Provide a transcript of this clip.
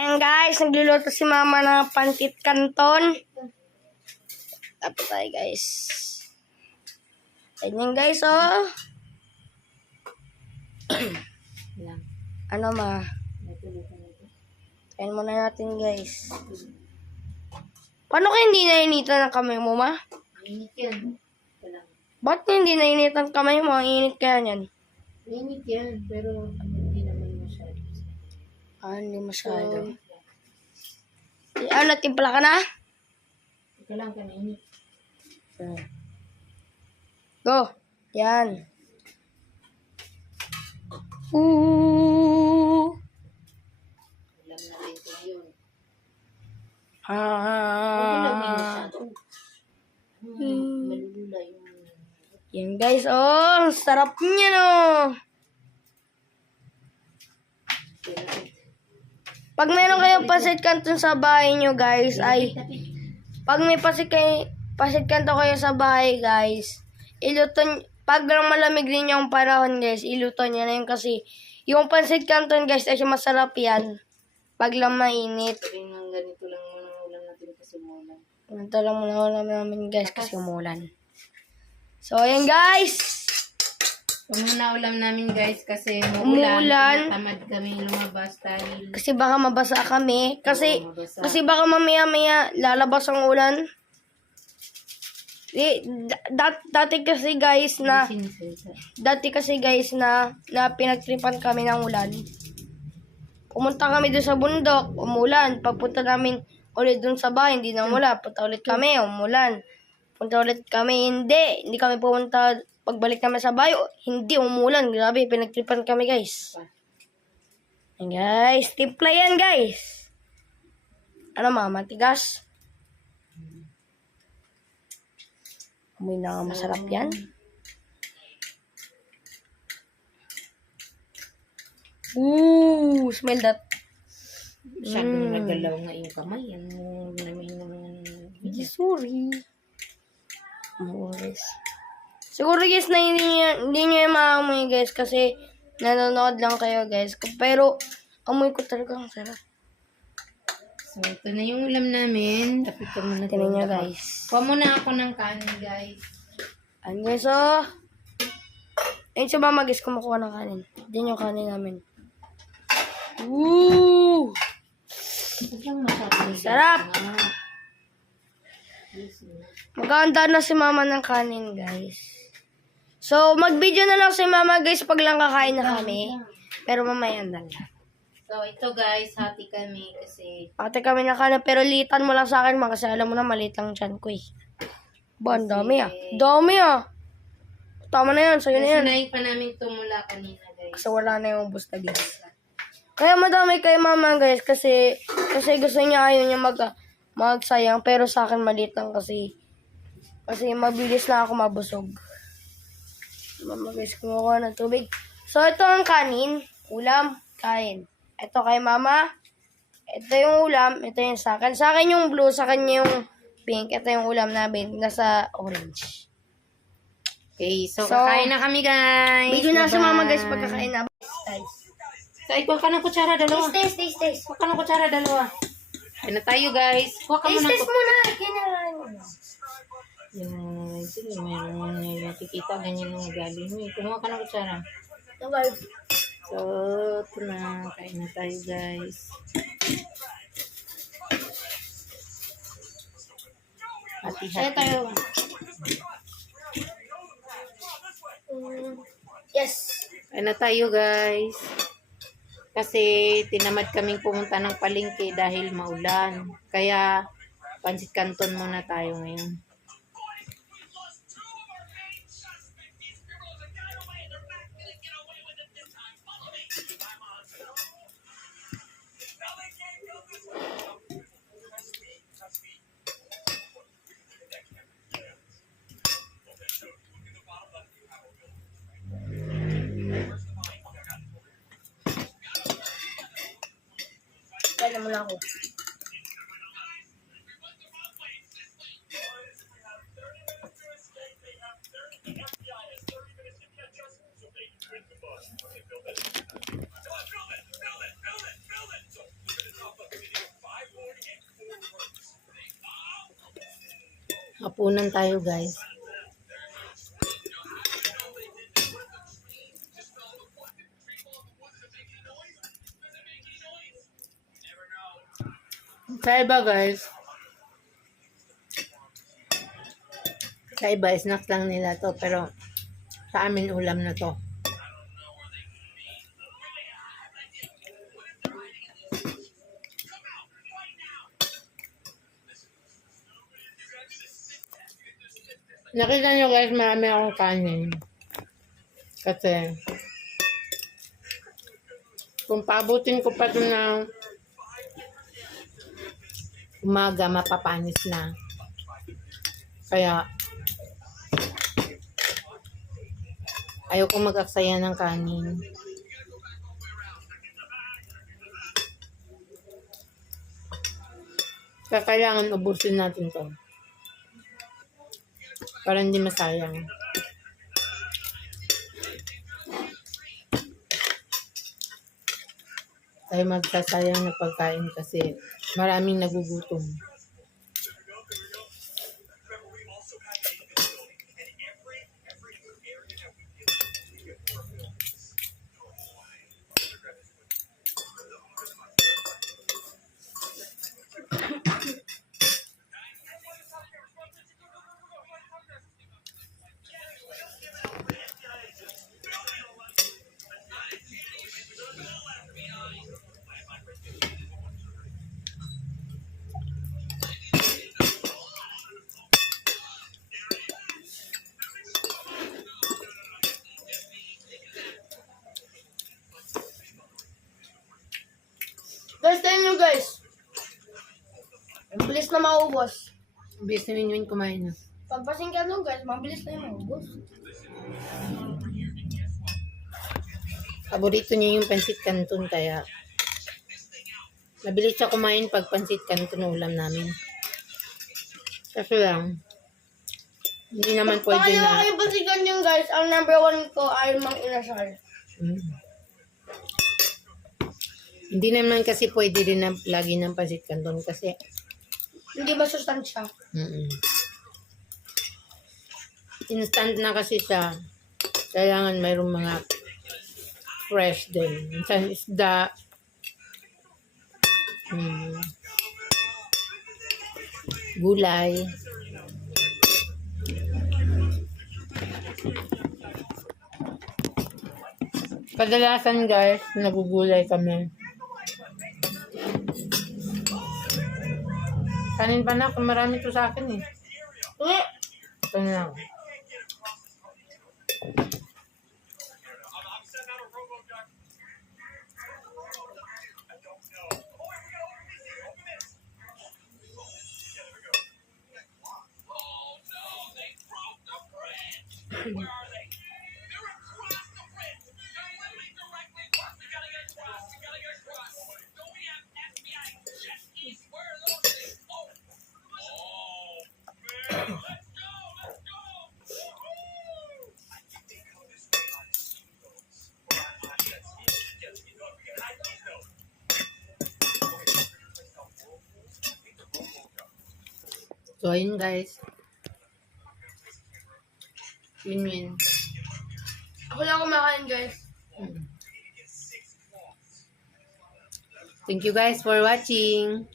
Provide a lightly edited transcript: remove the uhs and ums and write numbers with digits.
Ayan guys, nagluluto si mama ng pancit canton. Tapos tayo guys. Ayan guys, oh. Ano ma? Ayan muna natin guys. Paano kaya hindi nainitan ang kamay mo, ma? Init yan. Ba't hindi nainitan ang kamay mo? Ang init kaya niyan. Init yan, pero hindi naman masyado. Hindi masyado. Ano, timpla ka na? Ito lang ka na init. Go. Yan. Ooh. Alam natin ito yun. Ah. Hindi lang masyado. Malulula yung... Yan guys, oh. Sarap niya, no. Pag meron kayong pancit canton sa bahay nyo, guys, ay... Pag may pancit canton kayo sa bahay, guys, iluto... Pag lang malamig din yung panahon, guys, iluto nyo na yun kasi yung pancit canton, guys, ay masarap yan. Pag lang mainit. Sabi nga ganito lang muna ulam natin kasi umulan. Ganito lang muna ulam namin, guys, kasi umulan. So, ayan, guys. Ito muna ulam namin guys kasi Umuulan. Tamad kami lumabas dahil... Kasi baka mabasa kami. Kasi, Oo, mabasa. kasi baka mamaya-maya lalabas ang ulan. Dati kasi guys na pinagtripan kami ng ulan. Pumunta kami doon sa bundok, umulan. Pagpunta namin ulit doon sa bahay, hindi na umulan. Punta ulit kami, umulan. Punta ulit kami, hindi kami pumunta. Pagbalik namin sa bahay, hindi umulan. Grabe, pinagtripan kami guys. Ayan guys, timpla yan guys. Ano mama, tigas? Amoy na masarap yan. Ooh, smell that. Masyadong nagalaw nga yung kamay. Ano naman. Sorry. Amores. Siguro guys na hindi nyo yung maamoy guys kasi nanonood lang kayo guys. Pero amoy ko talaga ang sarap. So ito na yung ulam namin. Tapos ito muna. Tingnan nyo guys. Kuha muna ako ng kanin guys. Ayan guys oh. Ayun si mama guys kumukuha ng kanin. Diyan yung kanin namin. Woo! Ito lang masyadong Sarap! Maganda na si mama ng kanin guys. So, mag-video na lang si mama guys pag lang kakain na kami. Pero mamaya na lang. So, ito guys, hati kami kasi... Pati kami na kanin, pero litan mo lang sa akin kasi alam mo na maliit lang dyan ko eh. Ba, ang dami ah. Dami ah. Tama na yan, sa'yo na yan. Sinayin pa namin ito mula kanina guys. Kasi wala na yung ubos na guys. Kaya madami kay mama guys kasi gusto niya ayaw niya magsayang pero sa akin maliit lang kasi mabilis na ako mabusog. Mama guys, kumukuha ng tubig. So, ito ang kanin. Ulam, kain. Ito kay mama. Ito yung ulam. Ito yung sa akin. Sa akin yung blue, sa kanya yung pink. Ito yung ulam namin. Nasa orange. Okay, so kakain na kami guys. Video na si Bye-bye. mama guys pagkakain na. Guys. So, ikuha ka ng kutsara, dalawa. Taste. Kuha ka ng kutsara, dalawa. Kain na tayo guys. Kuha ka muna. Taste muna. Kinain mo na. Yung, sige, meron nakikita, ganyan yung galing mo. Kumuha ka ng kutsara. Okay. So, ito na. Kain na tayo guys. Kaya Hati-hati. tayo. Yes. Kain na tayo guys. Kasi tinamad kaming pumunta ng palengke dahil maulan. Kaya pancit canton muna tayo ngayon. Kaya na muna ako. Hapunan tayo guys. Sa iba guys, sa iba snacks lang nila to, pero sa amin ulam na to. Nakita nyo guys, marami akong kanin. Kasi, kung paabutin ko pa ito ng umaga, mapapanis na. Kaya, ayaw ko mag-aksaya ng kanin. Kaya kailangan ubusin natin to. Para hindi masayang. Tayo magsasayang na pagkain kasi maraming nagugutom. Guys, tayo nyo guys. Ang bilis na maubos. Bilis na Winwin kumain na. Pagpasinggan nyo guys, mabilis na yung maubos. Paborito niya yung pansit canton kaya mabilis siya kumain pag pansit canton ulam namin. Kaso lang, hindi naman pwede Pag na. kayo pasigan nyo guys, ang number 1 ko ay Mang Inasal. Hindi naman kasi pwede rin na lagi ng pansit canton kasi Hindi masustansya. instant na kasi siya. Kailangan mayroong mga fresh din. Minsan isda. Gulay. Kadalasan guys, nagugulay kami. Kanin pa na, kung marami to sa akin eh. Ito na lang. So, ayun guys. Win-win. Ako lang kumakain guys. Thank you guys for watching.